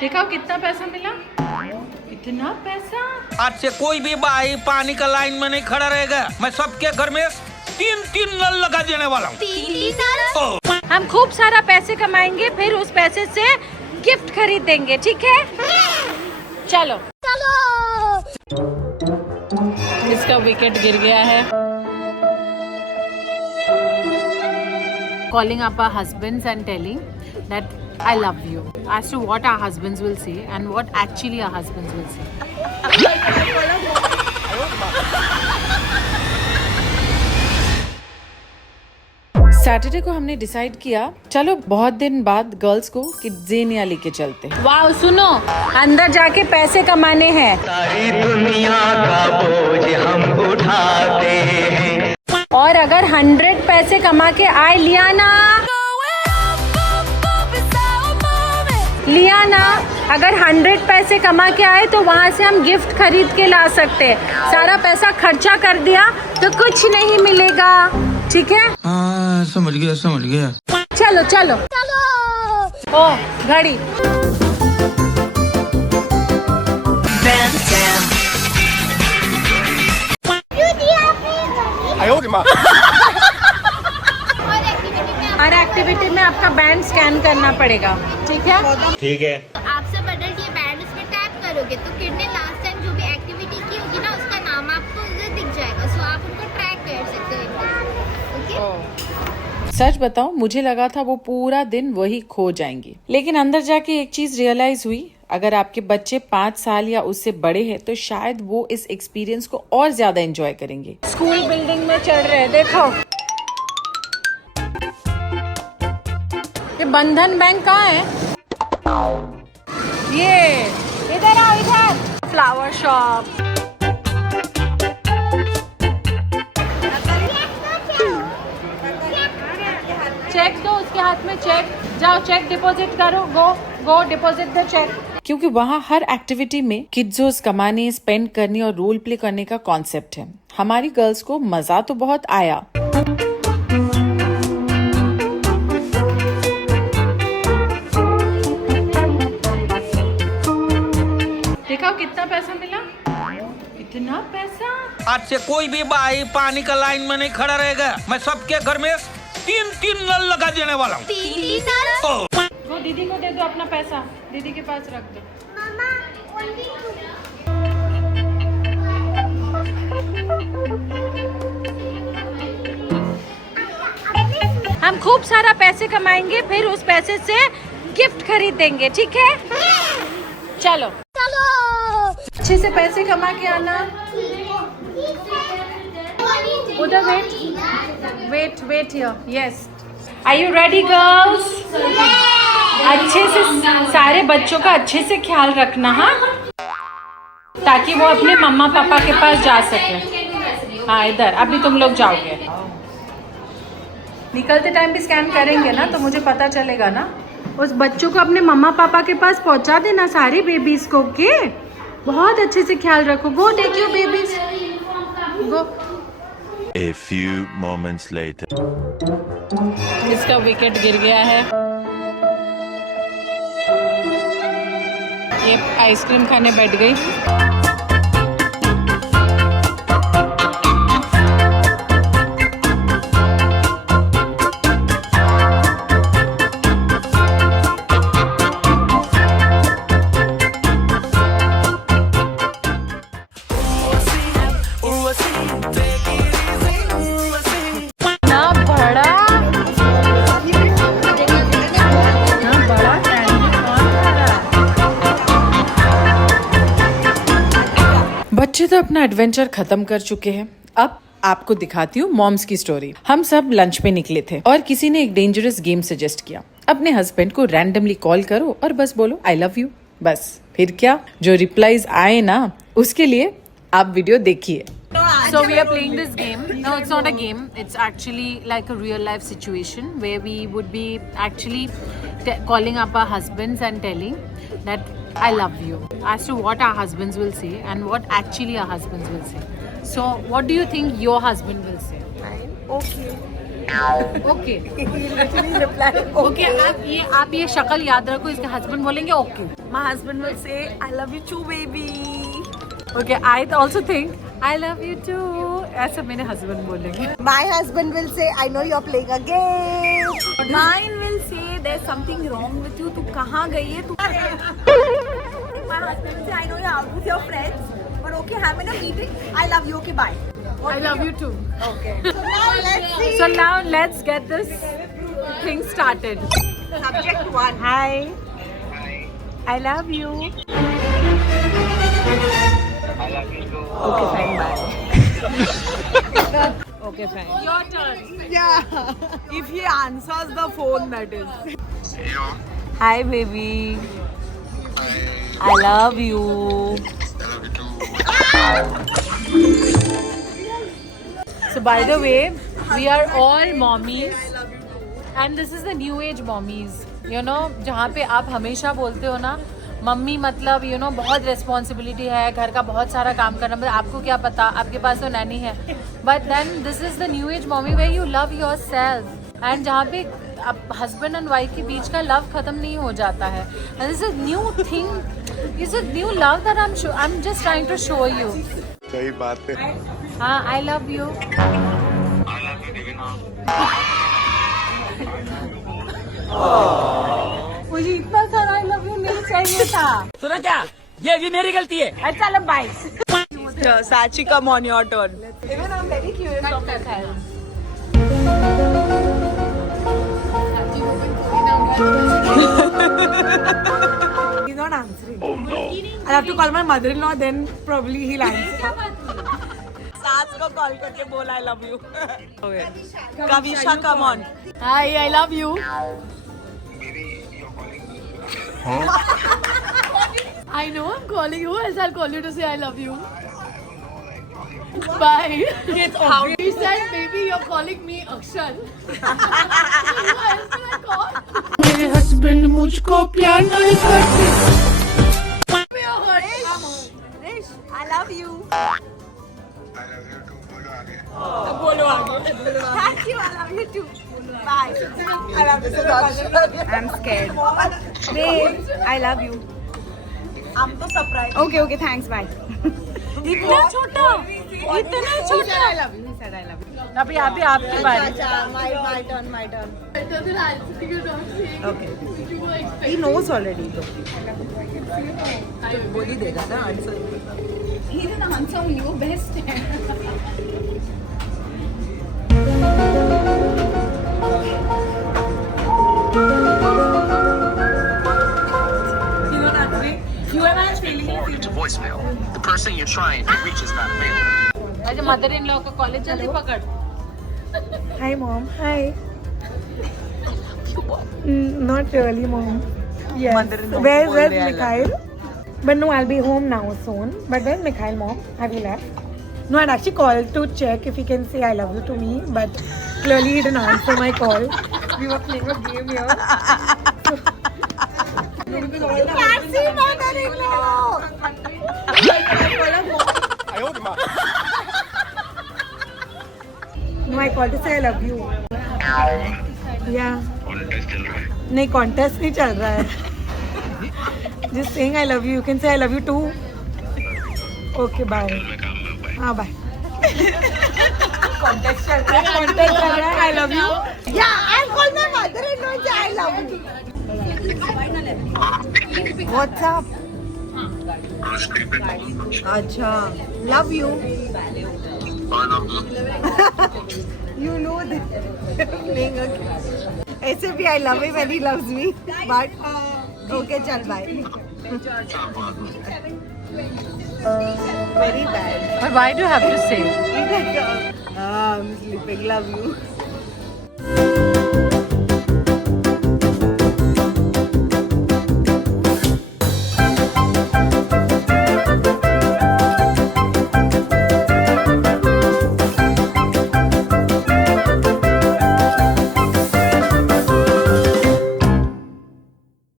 देखा कितना पैसा मिला, इतना पैसा। आज से कोई भी भाई पानी का लाइन में नहीं खड़ा रहेगा। मैं सबके घर में 3-3 नल लगा देने वाला हूँ। 3 नल? हम खूब सारा पैसे कमाएंगे, फिर उस पैसे से गिफ्ट खरीद देंगे, ठीक है? चलो चलो। इसका विकेट गिर गया है। Calling up our husbands and telling that I love you. As to what our husbands will say and what actually our husbands will say. Saturday को हमने डिसाइड किया चलो बहुत दिन बाद गर्ल्स को किड्ज़ेनिया लेके चलते हैं। वाओ, सुनो, अंदर जाके पैसे कमाने हैं। सारी दुनिया का बोझ हम उठाते हैं। और अगर 100 पैसे कमा के आए लियाना, अगर 100 पैसे कमा के आए तो वहाँ से हम गिफ्ट खरीद के ला सकते हैं। सारा पैसा खर्चा कर दिया तो कुछ नहीं मिलेगा, ठीक है? हाँ, समझ गया। चलो चलो चलो। ओ घड़ी। हर एक्टिविटी में आपका बैंड स्कैन करना पड़ेगा, ठीक है? ठीक है। आपसे बटन ये बैंड इसमें टैप करोगे तो किडनी लास्ट टाइम जो भी एक्टिविटी की होगी ना उसका नाम आपको उधर दिख जाएगा, सो आप उनको ट्रैक कर सकते हो। ओके? सच बताऊं, मुझे लगा था वो पूरा दिन वही खो जाएंगी, लेकिन अंदर जाके एक चीज रियलाइज हुई, अगर आपके बच्चे 5 साल या उससे बड़े हैं तो शायद वो इस एक्सपीरियंस को और ज्यादा एंजॉय करेंगे। स्कूल बिल्डिंग में चढ़ रहे हैं, देखो ये बंधन बैंक कहाँ है? ये इधर आओ, इधर। Flower shop. चेक दो उसके हाथ में, चेक। जाओ चेक डिपॉजिट करो, गो डिपॉजिट द चेक। क्योंकि वहाँ हर एक्टिविटी में किड्स कमाने, स्पेंड करने और रोल प्ले करने का कॉन्सेप्ट है। हमारी गर्ल्स को मजा तो बहुत आया। देखा कितना पैसा मिला, इतना पैसा। आज से कोई भी भाई पानी का लाइन में नहीं खड़ा रहेगा। मैं सबके घर में 3-3 नल लगा देने वाला हूँ। 3 नल? वो दीदी को दे दो अपना पैसा, दीदी के पास रख दो। हम खूब सारा पैसे कमाएंगे, फिर उस पैसे से गिफ्ट खरीद देंगे, ठीक है? चलो चलो। अच्छे से पैसे कमा के आना। उधर wait here. Yes, are you ready girls? अच्छे से सारे बच्चों का अच्छे से ख्याल रखना, हाँ, ताकि वो अपने मम्मा पापा के पास जा सके। हाँ, इधर अभी तुम लोग जाओगे, निकलते टाइम भी स्कैन करेंगे ना तो मुझे पता चलेगा ना। उस बच्चों को अपने मम्मा पापा के पास पहुंचा देना, सारे बेबीज को, ओके? बहुत अच्छे से ख्याल रखो। Go take your babies, go. A few moments later. इसका विकेट गिर गया है। ये आइसक्रीम खाने बैठ गई। बच्चे तो अपना एडवेंचर खत्म कर चुके हैं। अब आपको दिखाती हूँ मॉम्स की स्टोरी। हम सब लंच पे निकले थे और किसी ने एक डेंजरस गेम सजेस्ट किया। अपने हस्बैंड को रैंडमली कॉल करो और बस बोलो आई लव यू, बस। फिर क्या जो रिप्लाईज आए ना, उसके लिए आप वीडियो देखिए। So we are playing this game. No, it's not a game. It's actually like a real life situation where we would be actually calling up our husbands and telling that I love you. As to what our husbands will say and what actually our husbands will say. So what do you think your husband will say? Okay. Okay okay, आप ये शक्ल याद रखो, इसके husband बोलेंगे okay. My husband will say, I love you too, baby. Okay, I also think I love you too. ऐसा मेरे husband बोलेंगे. My husband will say, I know you're playing a game. Mine will say, there's something wrong with you. तू कहाँ गई है? My husband will say, I know you're out with your friends, but okay, I'm in a meeting. I love you. Okay, bye. I love you too. Okay. So now let's see. So now let's get this thing started. Subject 1. Hi. I love you. Okay, fine, bye. Okay, fine. Your turn. Yeah. If he answers the phone, that is. Hi, baby. I love you. So by the way, we are all mommies and this is the new age mommies. You know, जहाँ पे आप हमेशा बोलते हो ना, mummy मतलब you know बहुत responsibility है, घर का बहुत सारा काम करना, मतलब आपको क्या पता, आपके पास तो नैनी है. But then this is the new age mommy where you love yourself. And जहाँ पे हस्बैंड एंड वाइफ के बीच का लव खत्म नहीं हो जाता है. And this is a new thing, this is a new love that I'm just trying to show you. सही बात है. हाँ, I love you. मुझे इतना सारा I love you नहीं चाहिए था. सुना क्या, ये भी मेरी गलती है. अच्छा लो bye. Sachi, come on, your turn. Even I'm very curious of that help. He's not answering. Oh no. I'll have to call my mother-in-law, then probably he'll answer. सास को कॉल करके बोल I love you. Kavisha, come on. Hi, I love you. I know I'm calling you, else I'll call you to say I love you. Bye. It's how He said, baby, you're calling me Akshar. Who else will I call? मेरे husband मुझको प्यार नहीं करते. Rish, I love you. बोलो आगे. Thank you, I love you too. Bye. I love you so much. I'm scared. Babe, I love you. I'm so surprised. Okay, okay, thanks, bye. इतना छोटा, इतना छोटा. I love you. He said I love you. अभी आपकी बारी. My turn, my turn. Okay. He knows already. बोल ही देगा ना answer. He didn't answer me. वो best है. To voicemail. The person you're trying to reach is not available. अच्छा, mother in law का कॉलेज जल्दी पकड़. Hi, mom. Hi. Not really, mom. Yes. Where's Mikhail? But no, I'll be home now soon. But where's Mikhail, mom? Have you left? No, I'd actually called to check if he can say I love you to me, but clearly he didn't answer my call. We were playing a game here. Fancy mother-in-law! No, I called to say I love you. Yeah. नहीं, contest नहीं चल रहा है. Just saying I love you. You can say I love you too. Okay, bye. हाँ, bye. Contest चल रहा है. I love you. Yeah, I'll call my mother-in-law and say I love you. What's up? अच्छा, love you. You know that. Playing a game. ऐसे भी I love him when he loves me. But okay, चल bye. Very bad. But why do you have to say? I'm sleeping. Love you.